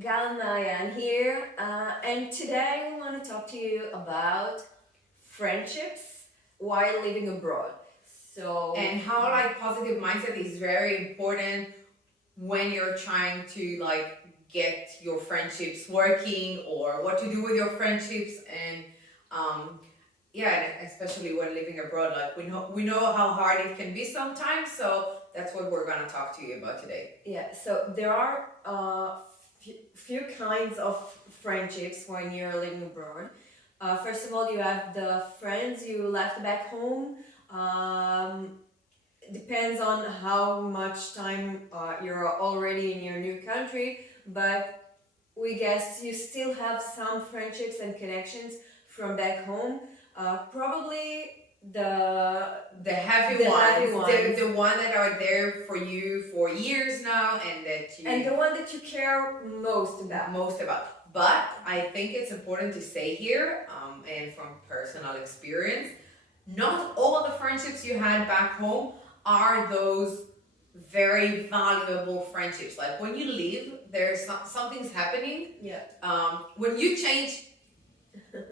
Gal and Maayan here, and today we want to talk to you about friendships while living abroad. So, And how like positive mindset is very important when you're trying to like get your friendships working or what to do with your friendships and um yeah, and especially when living abroad, like we know how hard it can be sometimes, so that's what we're gonna talk to you about today. yeah, so there are few kinds of friendships when you're living abroad. First of all, you have the friends you left back home. Um, Depends on how much time you're already in your new country, but we guess you still have some friendships and connections from back home. Probably the The heavy the ones, heavy ones, the one that are there for you for years now, and that you and the one that you care most about. most about. But I think it's important to say here, and from personal experience, not all the friendships you had back home are those very valuable friendships. Like when you leave, there's something's happening. Yeah. When you change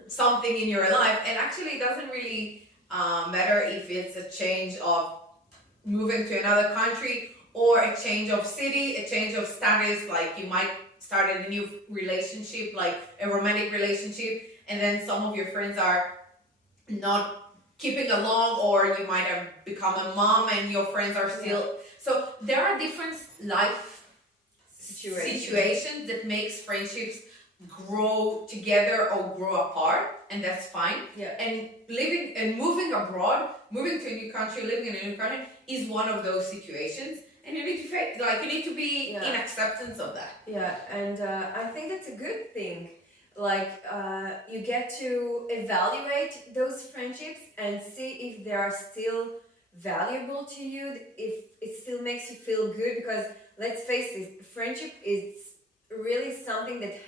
something in your life, and actually it doesn't really matter if it's a change of moving to another country or a change of city, a change of status, like you might start a new relationship, like a romantic relationship, and then some of your friends are not keeping along, or you might have become a mom and your friends are still. So there are different life situations that makes friendships grow together or grow apart, and that's fine. Yeah. And living and moving abroad, moving to a new country, living in a new country is one of those situations, and you need to you need to be in acceptance of that. Yeah, and I think that's a good thing. Like you get to evaluate those friendships and see if they are still valuable to you, if it still makes you feel good. Because let's face it, friendship is really something that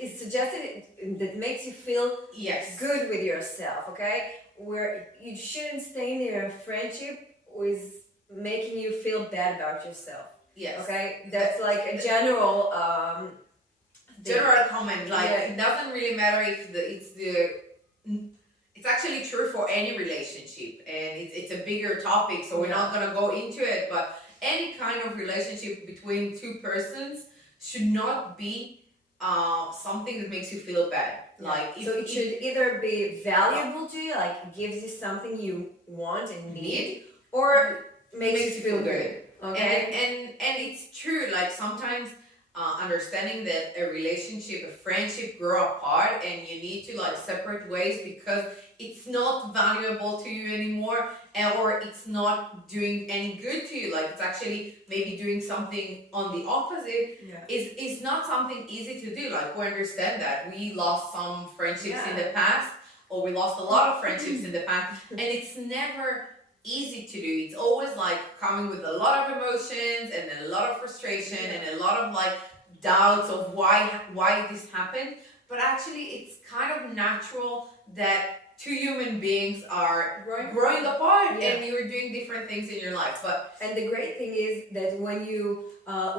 is suggested that makes you feel Yes. good with yourself. Okay, where you shouldn't stay in a friendship with making you feel bad about yourself. Yes. Okay, that's like a general general comment. Like it doesn't really matter if it's actually true for any relationship, and it's a bigger topic, so we're not gonna go into it. But any kind of relationship between two persons should not be something that makes you feel bad. Like so it should either be valuable to you, like gives you something you want and need, or makes you feel good. Okay. And it's true. Like sometimes understanding that a relationship, a friendship grow apart, and you need to like separate ways because it's not valuable to you anymore, or it's not doing any good to you. Like it's actually maybe doing something on the opposite. Is not something easy to do. Like we understand that we lost some friendships in the past, or we lost a lot of friendships in the past, and it's never easy to do. It's always like coming with a lot of emotions and a lot of frustration and a lot of like doubts of why this happened. But actually it's kind of natural that two human beings are growing apart and you're doing different things in your life. And the great thing is that when you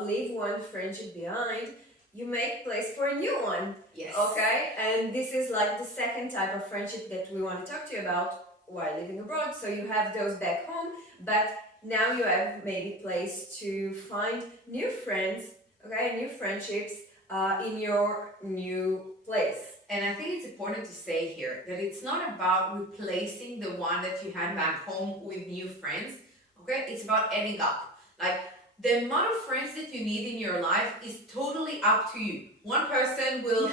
leave one friendship behind, you make place for a new one. Yes. Okay, and this is like the second type of friendship that we want to talk to you about while living abroad. So you have those back home, but now you have maybe place to find new friends, okay, new friendships in your new place. And I think it's important to say here that it's not about replacing the one that you had back home with new friends, okay? It's about adding up. Like the amount of friends that you need in your life is totally up to you. One person will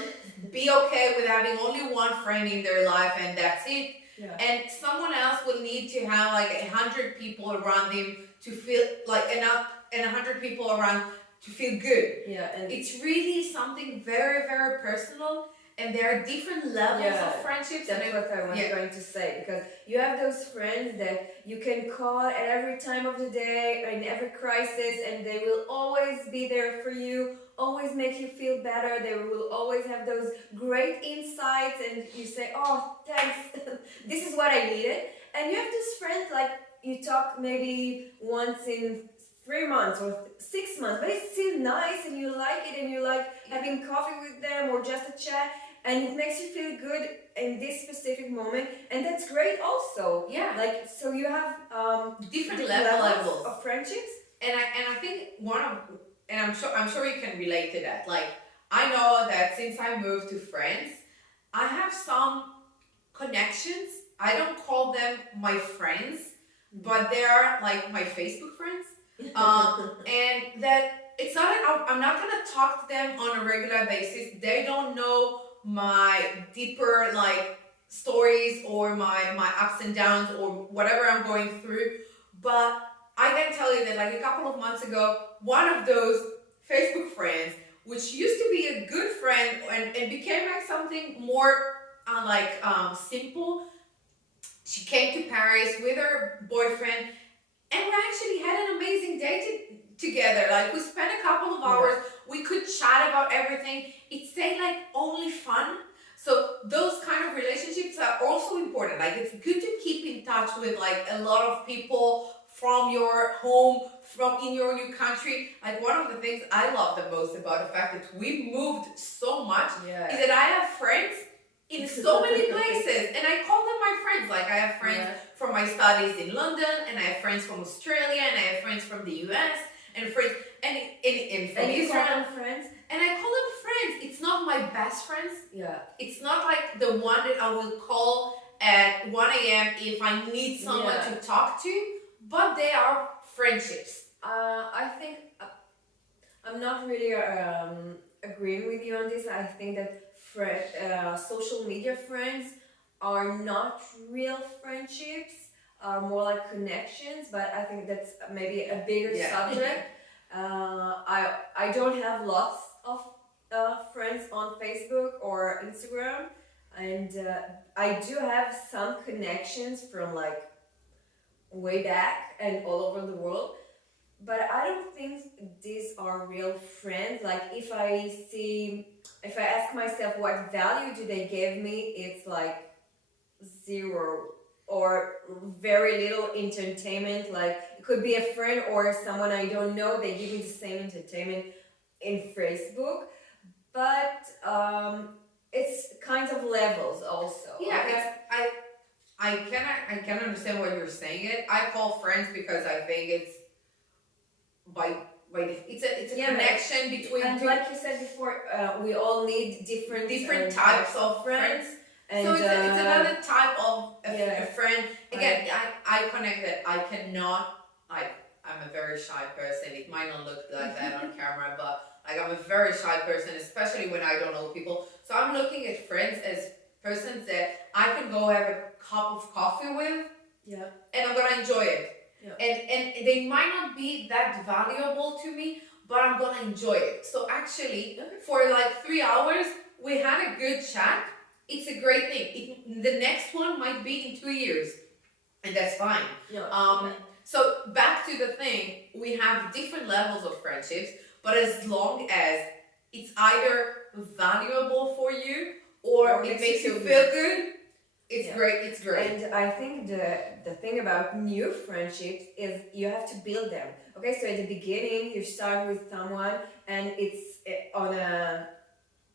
be okay with having only one friend in their life and that's it. And someone else will need to have like 100 people around them to feel like enough, and 100 people around to feel good. And it's really something very, very personal, and there are different levels of friendships. That's what I was going to say, because you have those friends that you can call at every time of the day, in every crisis, and they will always be there for you, always make you feel better. They will always have those great insights, and you say, oh, thanks, this is what I needed. And you have those friends, like you talk maybe once in 3 months or 6 months, but it's still nice and you like it and you like having coffee with them or just a chat, and it makes you feel good in this specific moment, and that's great also. Yeah. Like, so you have Different levels levels. of friendships. And I think and I'm sure you can relate to that. Like, I know that since I moved to France, I have some connections. I don't call them my friends, but they are like my Facebook friends. And that it's not like I'm not gonna talk to them on a regular basis. They don't know my deeper like stories or my ups and downs or whatever I'm going through. But I can tell you that like a couple of months ago, one of those Facebook friends, which used to be a good friend and became like something more simple, she came to Paris with her boyfriend, and we actually had an amazing day together. Like, we spent a couple of hours, we could chat about everything. It stayed like only fun. So those kind of relationships are also important. Like, it's good to keep in touch with like a lot of people from your home, from in your new country. Like, one of the things I love the most about the fact that we moved so much is that I have friends in so many places, and I call them my friends. Like, I have friends from my studies in London, and I have friends from Australia, and I have friends from the US, and friends and from And you Israel. call them friends? And I call them friends. It's not my best friends. Yeah. It's not like the one that I will call at 1 a.m. if I need someone to talk to, but they are friendships. I think I'm not really agreeing with you on this. I think that social media friends are not real friendships, are more like connections, but I think that's maybe a bigger subject. I don't have lots of friends on Facebook or Instagram, and I do have some connections from like way back and all over the world, but I don't think these are real friends. Like, if I ask myself what value do they give me, it's like zero or very little entertainment. Like, it could be a friend or someone I don't know, they give me the same entertainment in Facebook, but it's kind of levels also. Yeah, I can understand what you're saying. I call friends because I think it's it's a connection between and like you said before, we all need different types of friends. And so it's another type of a friend. Again, Right. I connect that I cannot, like, I'm a very shy person. It might not look like that on camera, but like, I'm a very shy person, especially when I don't know people. So I'm looking at friends as persons that I can go have a cup of coffee with, and I'm gonna enjoy it. And they might not be that valuable to me, but I'm gonna enjoy it. So actually, for like 3 hours, we had a good chat. It's a great thing. The next one might be in 2 years, and that's fine. So back to the thing, we have different levels of friendships, but as long as it's either valuable for you or it makes you feel good, it's great. It's great. And I think the thing about new friendships is you have to build them. Okay, so at the beginning you start with someone and it's on a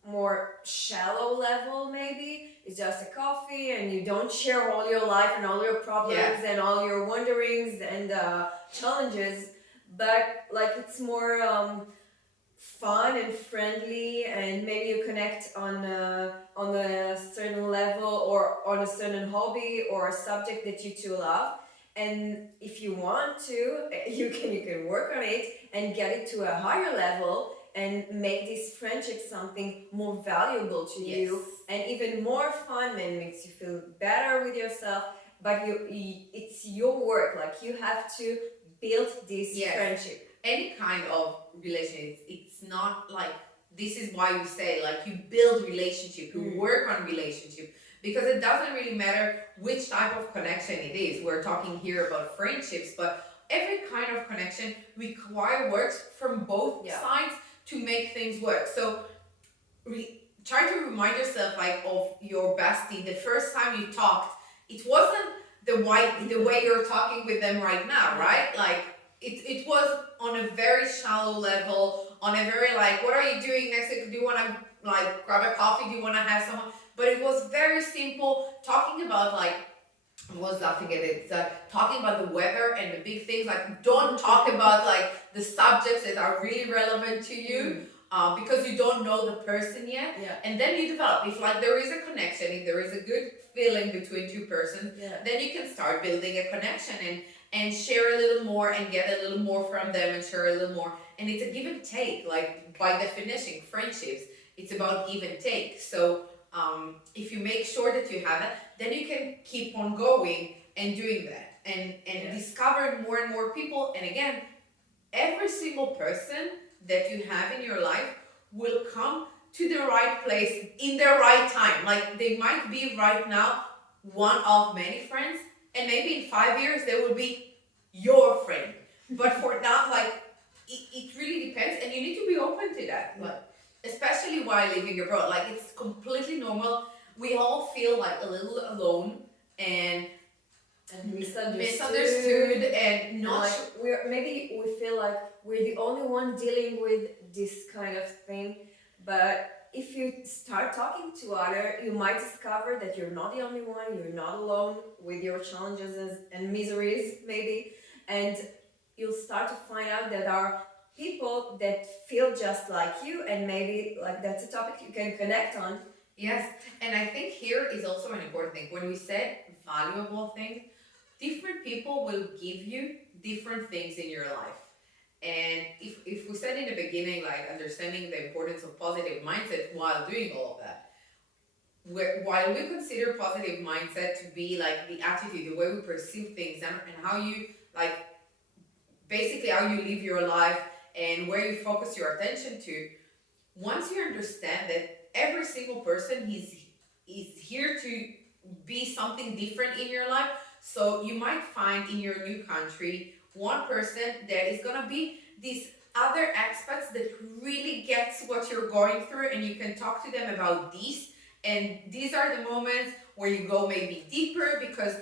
more shallow level, maybe it's just a coffee and you don't share all your life and all your problems and all your wonderings and challenges, but like, it's more fun and friendly, and maybe you connect on a certain level or on a certain hobby or a subject that you two love. And if you want to, you can work on it and get it to a higher level and make this friendship something more valuable to you and even more fun, and makes you feel better with yourself. But it's your work. Like, you have to build this friendship. Any kind of relationship, it's not like, this is why you say, like, you build relationship, you work on relationship, because it doesn't really matter which type of connection it is. We're talking here about friendships, but every kind of connection require works from both sides to make things work. So try to remind yourself, like, of your bestie. The first time you talked, it wasn't the way you're talking with them right now, right? Like, it was on a very shallow level, on a very like, what are you doing next week? Do you want to like grab a coffee? Do you want to have someone? But it was very simple, talking about like, I was laughing at it. It's like talking about the weather and the big things. Like, don't talk about like the subjects that are really relevant to you, because you don't know the person yet. Yeah. And then you develop. If like there is a connection, if there is a good feeling between two persons, Yeah. then you can start building a connection and share a little more and get a little more from them and share a little more. And it's a give and take. Like by definition, friendships, it's about give and take. So if you make sure that you have it, then you can keep on going and doing that and discover more and more people. And again, every single person that you have in your life will come to the right place in the right time. Like they might be right now one of many friends, and maybe in 5 years they will be your friend. But for now, like it really depends, and you need to be open to that. Like, especially while living abroad, like it's completely normal. We all feel like a little alone and misunderstood and not like maybe we feel like we're the only one dealing with this kind of thing. But if you start talking to other, you might discover that you're not the only one. You're not alone with your challenges and miseries, maybe, and you'll start to find out that there are people that feel just like you, and maybe like that's a topic you can connect on. Yes, and I think here is also an important thing. When we said valuable things, different people will give you different things in your life. And if we said in the beginning, like understanding the importance of positive mindset while doing all of that, while we consider positive mindset to be like the attitude, the way we perceive things, and how you like basically how you live your life and where you focus your attention to, once you understand that every single person is here to be something different in your life. So you might find in your new country one person that is gonna be these other expats that really gets what you're going through, and you can talk to them about this. And these are the moments where you go maybe deeper because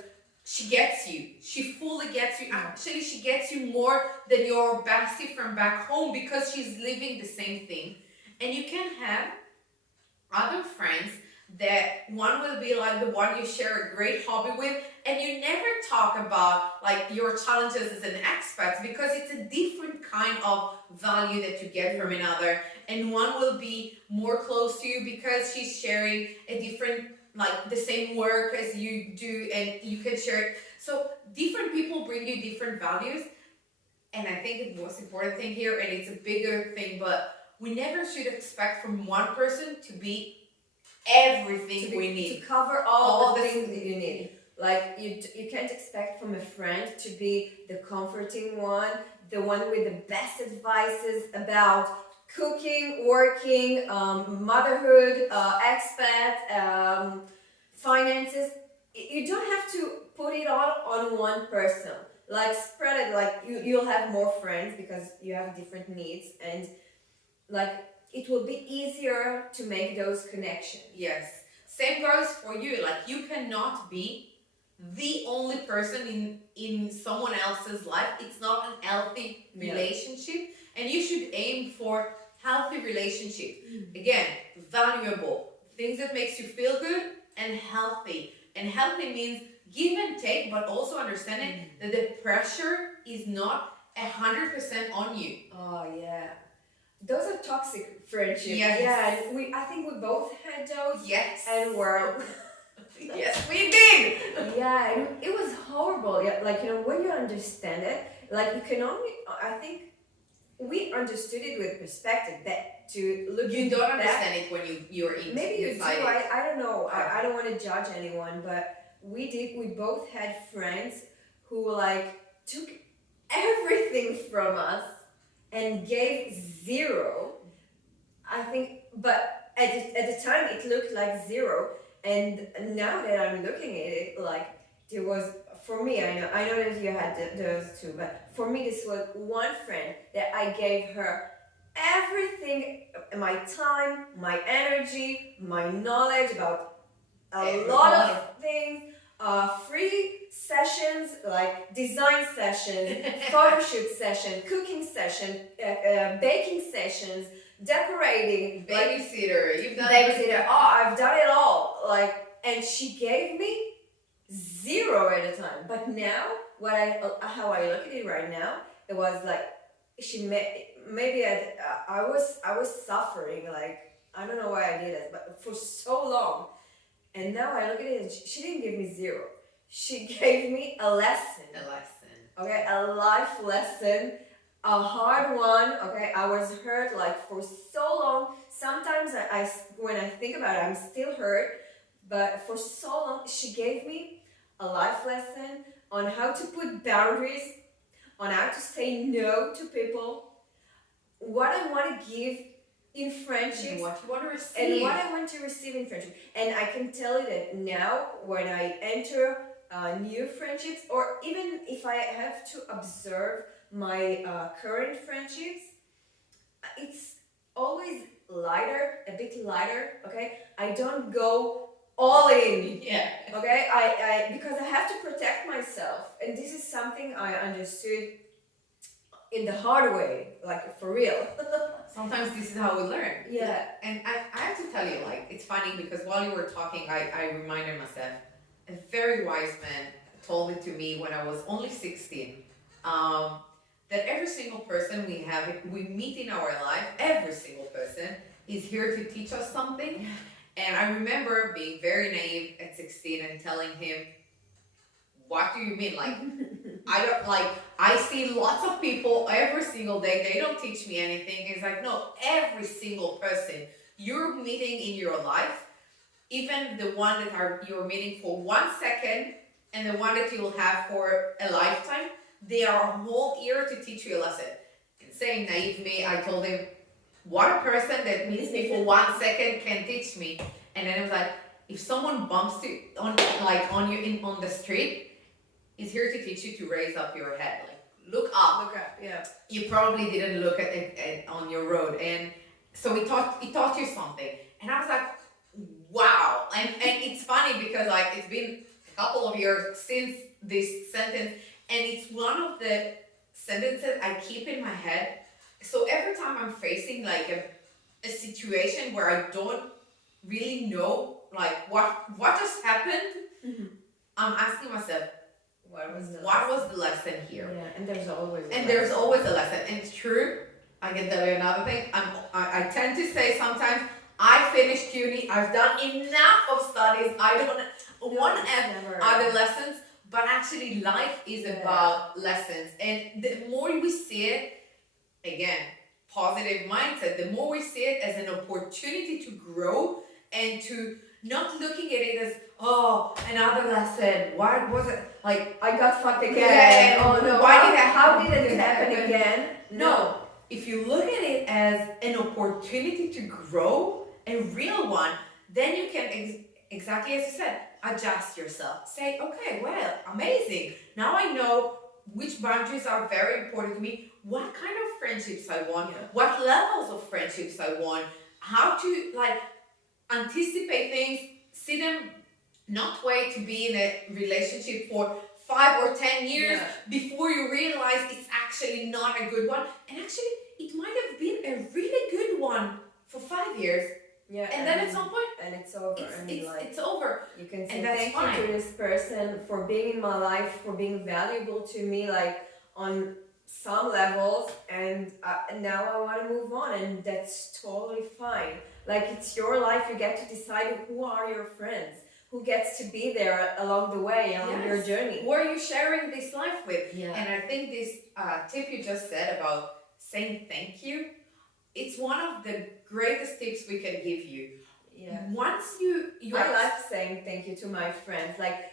she gets you. She fully gets you. Actually, she gets you more than your bestie from back home because she's living the same thing. And you can have other friends that one will be like the one you share a great hobby with, and you never talk about like your challenges as an expat because it's a different kind of value that you get from another. And one will be more close to you because she's sharing a different, like the same work as you do, and you can share it. So different people bring you different values. And I think the most important thing here, and it's a bigger thing, but we never should expect from one person to be everything we need. To cover all the things that you need. Like you can't expect from a friend to be the comforting one, the one with the best advices about cooking, working, motherhood, expat, finances. You don't have to put it all on one person. Like spread it. Like you'll have more friends because you have different needs, and like it will be easier to make those connections. Yes. Same goes for you. Like you cannot be the only person in someone else's life. It's not an healthy relationship, and you should aim for healthy relationship. Again, valuable things that makes you feel good and healthy. And healthy means give and take, but also understanding that the pressure is not 100% on you. Oh yeah. Those are toxic friendships. Yes. Yeah, I think we both had those. Yes. And we're yes, we did. Yeah, and it was horrible. Yeah, like when you understand it, like you can only. I think we understood it with perspective. That to look. You don't understand it when you're in. Maybe you do. It. I don't know. I don't want to judge anyone, but we did. We both had friends who like took everything from us and gave zero. I think, but at the time it looked like zero, and now that I'm looking at it, like there was, for me, I know that you had those two, but for me this was one friend that I gave her everything, my time, my energy, my knowledge about a lot of things. free sessions like design sessions, photo shoot session, cooking session, baking sessions, decorating, Babysitter, you've done babysitter. Oh, I've done it all. Like, and she gave me zero at a time. But now, how I look at it right now, it was like maybe I was suffering, like I don't know why I did it, but for so long. And now I look at it, and she didn't give me zero. She gave me a lesson. a lesson. Okay, a life lesson, a hard one. Okay, I was hurt like for so long. Sometimes when I think about it, I'm still hurt. But for so long, she gave me a life lesson on how to put boundaries, on how to say no to people, what I want to give in friendships, And what you want to receive. and what I want to receive in friendship. And I can tell you that now, when I enter new friendships, or even if I have to observe my current friendships, it's always lighter, a bit lighter. Okay, I don't go all in. Yeah. Okay, I because I have to protect myself, and this is something I understood in the hard way, like for real. Sometimes this is how we learn. Yeah. And I have to tell you, like, it's funny because while you were talking, I reminded myself, a very wise man told it to me when I was only 16, that every single person we meet in our life, every single person is here to teach us something. And I remember being very naive at 16 and telling him, what do you mean? Like, I see lots of people every single day, they don't teach me anything. It's like, no, every single person you're meeting in your life, even the one that you're meeting for 1 second and the one that you'll have for a lifetime, they are all here to teach you a lesson. And saying naive me, I told him, what a person that meets me for 1 second can teach me. And then it was like, if someone bumps you on you on the street, is here to teach you to raise up your head. Like, look up. Look up, yeah. You probably didn't look at it on your road. And so it taught you something. And I was like, wow. And it's funny because like it's been a couple of years since this sentence, and it's one of the sentences I keep in my head. So every time I'm facing like a situation where I don't really know like what just happened, I'm asking myself, what was the lesson here? Yeah, and there's always a lesson. And it's true. I can tell you another thing. I tend to say sometimes, I finished uni, I've done enough of studies, I don't want other lessons, but actually life is about lessons. And the more we see it, again, positive mindset, the more we see it as an opportunity to grow and to not looking at it as, oh, another lesson. Why was it like I got fucked again? Yeah. Oh no! How did it happen again? No. If you look at it as an opportunity to grow, a real one, then you can exactly as you said, adjust yourself. Say, okay, well, amazing. Now I know which boundaries are very important to me. What kind of friendships I want? What levels of friendships I want? How to like anticipate things, see them, not wait to be in a relationship for 5 or 10 years before you realize it's actually not a good one. And actually, it might have been a really good one for 5 years. Yeah. And then at some point, and it's over. It's over. You can say and that's thank fine. you to this person for being in my life, for being valuable to me, like on some levels, and now I want to move on, and that's totally fine. Like, it's your life, you get to decide who are your friends, who gets to be there along the way, along your journey. Who are you sharing this life with? Yeah. And I think this tip you just said about saying thank you, it's one of the greatest tips we can give you. Yeah. Once you I like saying thank you to my friends. Like,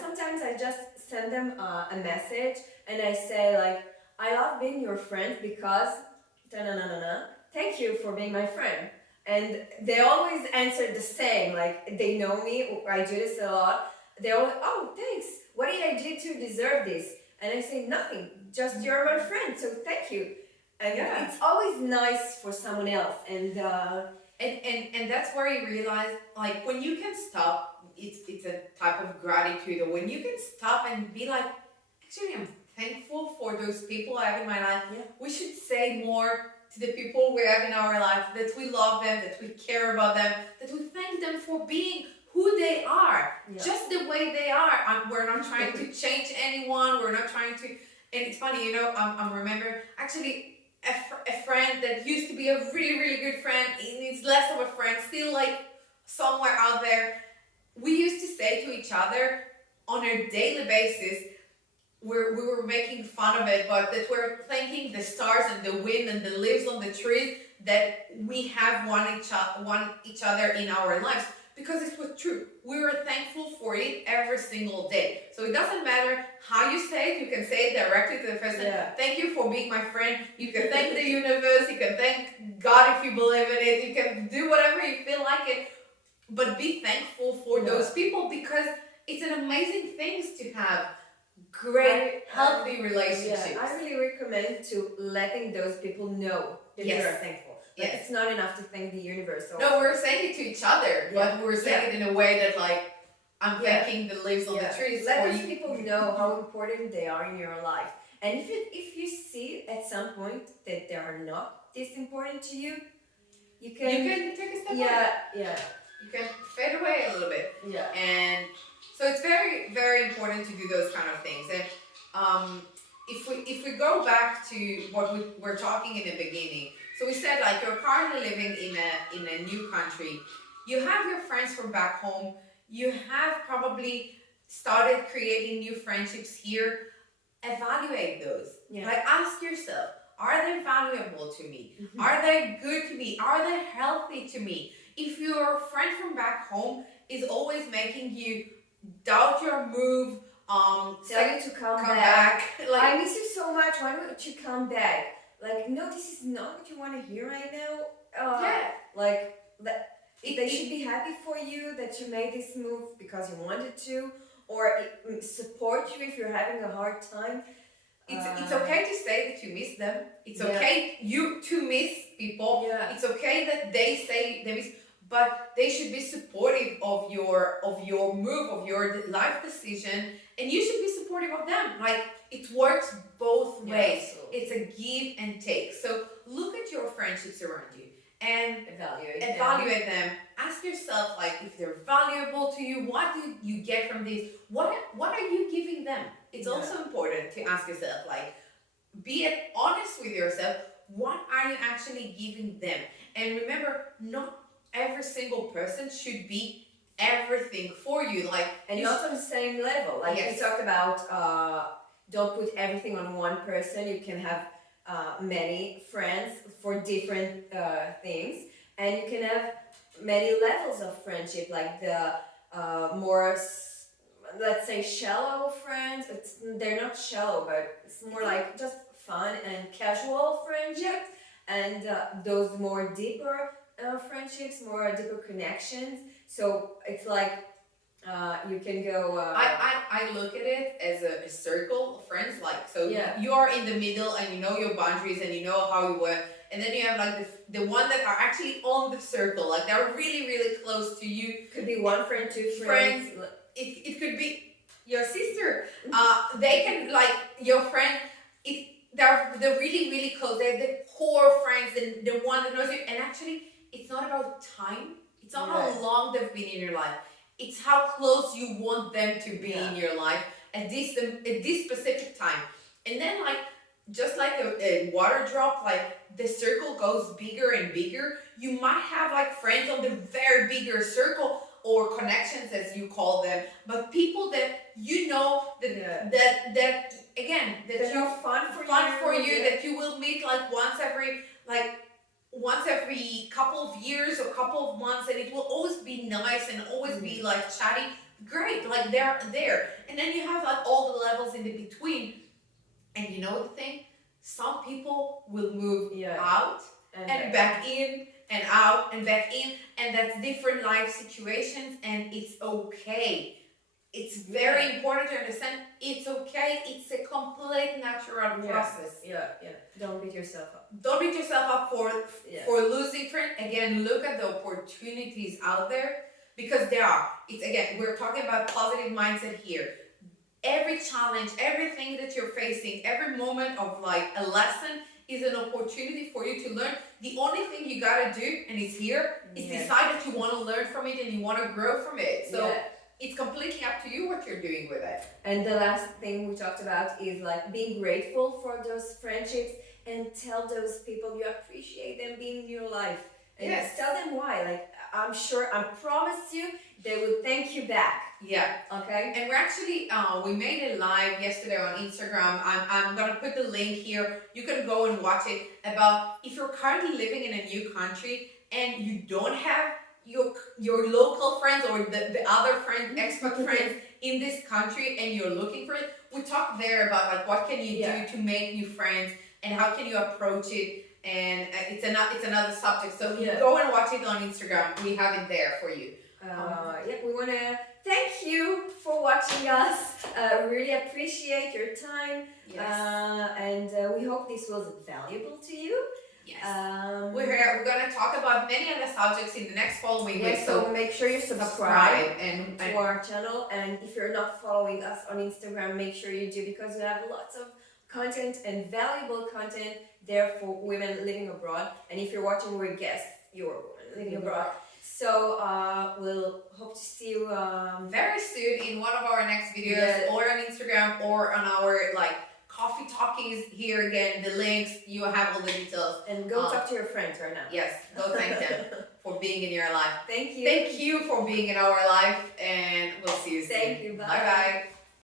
sometimes I just send them a message and I say like, I love being your friend because thank you for being my friend. And they always answer the same, like they know me, I do this a lot. They always, oh, thanks, what did I do to deserve this? And I say, nothing, just you're my friend, so thank you. And it's always nice for someone else. And that's where you realize, like, when you can stop it's a type of gratitude, or when you can stop and be like, actually, I'm thankful for those people I have in my life. Yeah. We should say more to the people we have in our life, that we love them, that we care about them, that we thank them for being who they are, just the way they are. We're not trying to change anyone. We're not trying to. And it's funny, I'm remember actually a friend that used to be a really, really good friend, and is less of a friend, still like somewhere out there. We used to say to each other on a daily basis, we were making fun of it, but that we're thanking the stars and the wind and the leaves on the trees that we have one each other in our lives, because it was true. We were thankful for it every single day. So it doesn't matter how you say it. You can say it directly to the person. Yeah. Thank you for being my friend. You can thank the universe. You can thank God if you believe in it. You can do whatever you feel like it. But be thankful for those people, because it's an amazing thing to have great, healthy relationships. Yeah, I really recommend to letting those people know that you are thankful. Like, it's not enough to thank the universe. No, we're saying it to each other, but we're saying it in a way that, like, I'm thanking the leaves on the trees. Let those people know how important they are in your life. And if you see at some point that they are not this important to you, you can take a step back. Yeah. You can fade away a little bit. Yeah. And so it's very, very important to do those kind of things. And if we go back to what we were talking in the beginning, so we said, like, you're currently living in a new country. You have your friends from back home. You have probably started creating new friendships here. Evaluate those. Yeah. Like, ask yourself, are they valuable to me? Mm-hmm. Are they good to me? Are they healthy to me? If your friend from back home is always making you doubt your move, tell you to come back. Like, I miss you so much. Why don't you come back? Like, no, this is not what you want to hear right now. Like, they should be happy for you that you made this move because you wanted to, or support you if you're having a hard time. It's okay to say that you miss them. It's okay to miss people. Yeah. It's okay that they say they miss, but they should be supportive of your move, of your life decision, and you should be supportive of them. Like, it works both ways. It's a give and take. So look at your friendships around you and evaluate them. Ask yourself, like, if they're valuable to you. What do you get from this? What are you giving them? It's also important to ask yourself, like, be honest with yourself. What are you actually giving them? And remember, not every single person should be everything for you. Like, and not on the same level. Like, we talked about, don't put everything on one person. You can have many friends for different things, and you can have many levels of friendship, like the more, let's say, shallow friends. They're not shallow, but it's more like just fun and casual friendships, and those more deeper friendships, more deeper connections. So it's like you can go. I look at it as a circle of friends. Like, so you are in the middle, and you know your boundaries, and you know how you work. And then you have, like, the one that are actually on the circle, like they're really, really close to you. Could be one friend, two friends. It could be your sister. They can, like, your friend. They're really, really close. They're the core friends, and the one that knows you. And actually, it's not about time. It's not how long they've been in your life. It's how close you want them to be in your life at this specific time. And then, like, just like a water drop, like, the circle goes bigger and bigger. You might have, like, friends on the very bigger circle, or connections as you call them, but people that you know that again, that you fun for you, that you will meet, like, once every couple of years or couple of months, and it will always be nice and always be, like, chatty. Great, like, they're there. And then you have, like, all the levels in the between. And you know the thing? Some people will move out and back in, and out and back in, and that's different life situations, and it's okay. It's very important to understand it's okay. It's a complete natural process. Don't beat yourself up. Don't beat yourself up for losing friends. Again, look at the opportunities out there. because there are. It's again, we're talking about positive mindset here. Every challenge, everything that you're facing, every moment of like a lesson is an opportunity for you to learn. The only thing you gotta do, and it's here, is decide that you want to learn from it and you want to grow from it. So it's completely up to you what you're doing with it. And the last thing we talked about is like being grateful for those friendships and tell those people you appreciate them being in your life. And tell them why. Like I'm sure, I promise you, they will thank you back. Yeah. Okay. And we're actually we made a live yesterday on Instagram. I'm gonna put the link here. You can go and watch it about if you're currently living in a new country and you don't have your local friends or the other friends, expat friends in this country and you're looking for it. We talked there about like what can you do to make new friends and how can you approach it. And it's another subject. So go and watch it on Instagram. We have it there for you. We want to thank you for watching us. Really appreciate your time. And we hope this was valuable to you. Yes. We're going to talk about many other subjects in the next following week. So make sure you subscribe and to our channel. And if you're not following us on Instagram, make sure you do, because we have lots of content and valuable content there for women living abroad. And if you're watching, we're guests, you're a woman living abroad. So we'll hope to see you very soon in one of our next videos, or on Instagram, or on our like coffee talkies. Here again, the links, you have all the details. And go talk to your friends right now. Yes, go thank them for being in your life. Thank you. Thank you for being in our life, and we'll see you soon. Thank you. Bye. Bye bye.